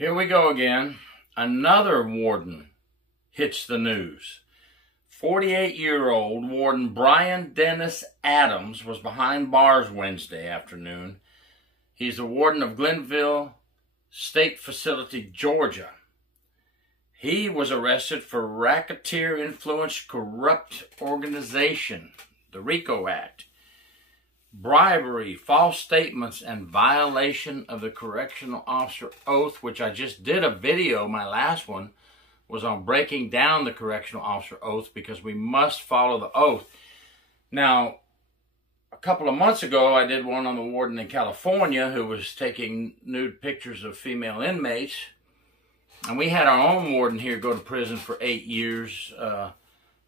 Here we go again. Another warden hits the news. 48-year-old Warden Brian Dennis Adams was behind bars Wednesday afternoon. He's the warden of Glenville State Facility, Georgia. He was arrested for racketeer-influenced corrupt organization, the Rico Act, bribery, false statements, and violation of the correctional officer oath, which I just did a video. My last one was on breaking down the correctional officer oath because we must follow the oath. Now, a couple of months ago, I did one on the warden in California who was taking nude pictures of female inmates. And we had our own warden here go to prison for 8 years,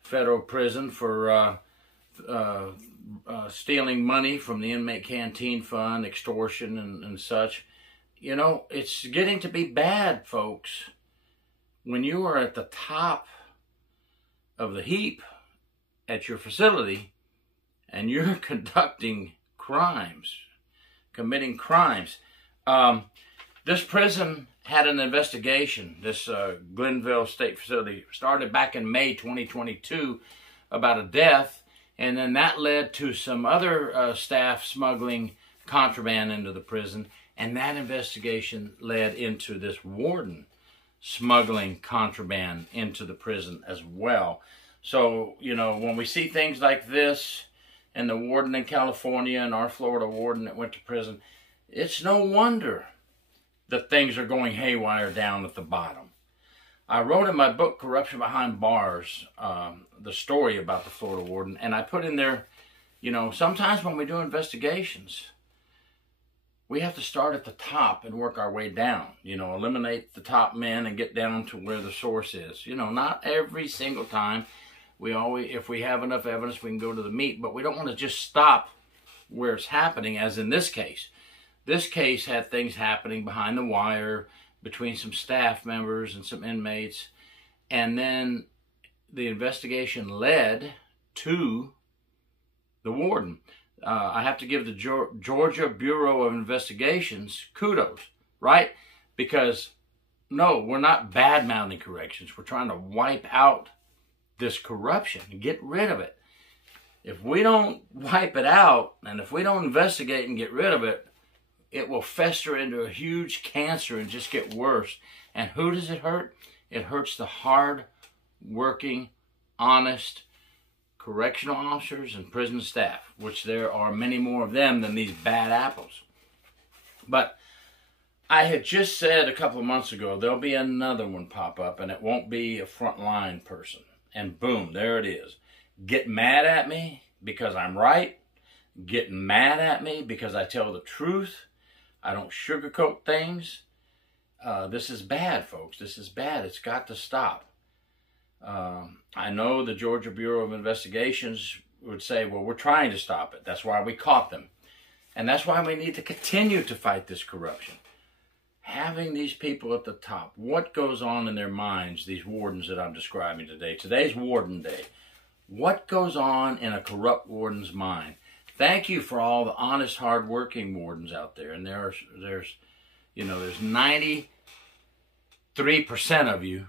federal prison for stealing money from the inmate canteen fund, extortion and such. You know, it's getting to be bad, folks. When you are at the top of the heap at your facility and you're conducting crimes, committing crimes. This prison had an investigation, this Glenville State Facility, started back in May 2022 about a death, and then that led to some other staff smuggling contraband into the prison, and that investigation led into this warden smuggling contraband into the prison as well. So, you know, when we see things like this, and the warden in California and our Florida warden that went to prison, it's no wonder that things are going haywire down at the bottom. I wrote in my book, Corruption Behind Bars, the story about the Florida warden, and I put in there, you know, sometimes when we do investigations, we have to start at the top and work our way down. You know, eliminate the top men and get down to where the source is. You know, not every single time. We always, if we have enough evidence, we can go to the meat, but we don't want to just stop where it's happening, as in this case. This case had things happening behind the wire between some staff members and some inmates, and then the investigation led to the warden. I have to give the Georgia Bureau of Investigations kudos, right? Because, no, we're not bad-mouthing corrections. We're trying to wipe out this corruption and get rid of it. If we don't wipe it out, and if we don't investigate and get rid of it, it will fester into a huge cancer and just get worse. And who does it hurt? It hurts the hard-working, honest correctional officers and prison staff, which there are many more of them than these bad apples. But I had just said a couple of months ago, there'll be another one pop up, and it won't be a frontline person. And boom, there it is. Get mad at me because I'm right. Get mad at me because I tell the truth. I don't sugarcoat things. This is bad, folks. This is bad. It's got to stop. I know the Georgia Bureau of Investigations would say, well, we're trying to stop it. That's why we caught them. And that's why we need to continue to fight this corruption. Having these people at the top, what goes on in their minds, these wardens that I'm describing today? Today's Warden Day. What goes on in a corrupt warden's mind? Thank you for all the honest, hard-working wardens out there. And there's 93% of you,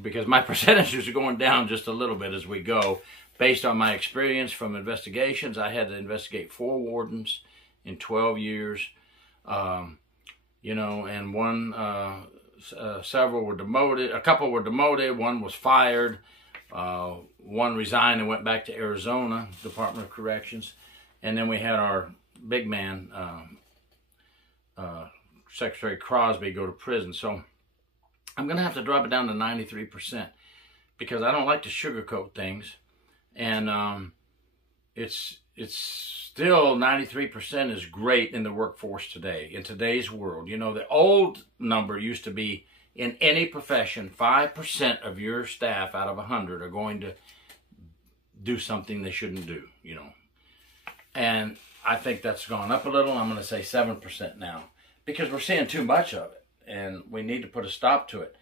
because my percentages are going down just a little bit as we go. Based on my experience from investigations, I had to investigate 4 wardens in 12 years. You know, and several were demoted. A couple were demoted. One was fired. One resigned and went back to Arizona, Department of Corrections. And then we had our big man, Secretary Crosby, go to prison. So I'm going to have to drop it down to 93% because I don't like to sugarcoat things. And it's still 93% is great in the workforce today, in today's world. You know, the old number used to be, in any profession, 5% of your staff out of 100 are going to do something they shouldn't do, you know. And I think that's gone up a little. I'm going to say 7% now because we're seeing too much of it, and we need to put a stop to it.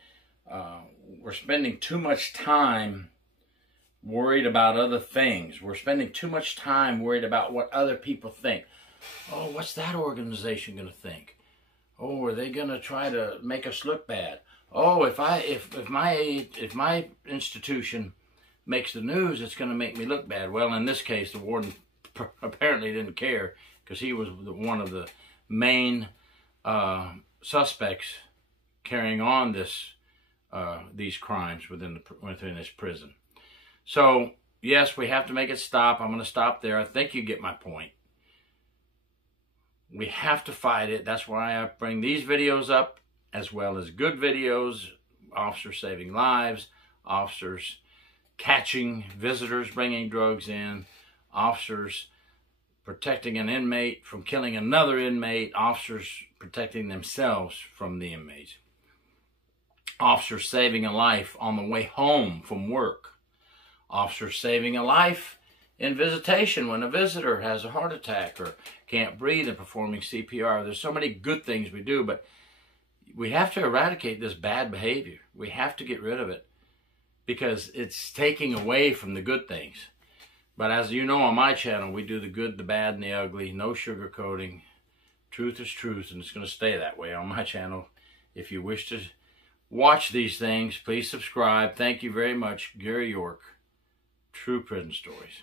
We're spending too much time worried about other things. We're spending too much time worried about what other people think. Oh, what's that organization going to think? Oh, are they gonna try to make us look bad? Oh, if my institution makes the news, it's gonna make me look bad. Well, in this case, the warden apparently didn't care, because he was one of the main suspects carrying on these crimes within this prison. So yes, we have to make it stop. I'm going to stop there. I think you get my point. We have to fight it. That's why I bring these videos up, as well as good videos, officers saving lives, officers catching visitors bringing drugs in, officers protecting an inmate from killing another inmate, officers protecting themselves from the inmates, officers saving a life on the way home from work, officers saving a life in visitation when a visitor has a heart attack or can't breathe and performing CPR. There's so many good things we do, but we have to eradicate this bad behavior. We have to get rid of it, because it's taking away from the good things. But as you know, on my channel, we do the good, the bad, and the ugly. No sugarcoating. Truth is truth, and it's going to stay that way on my channel. If you wish to watch these things, please subscribe. Thank you very much. Gary York, True Prison Stories.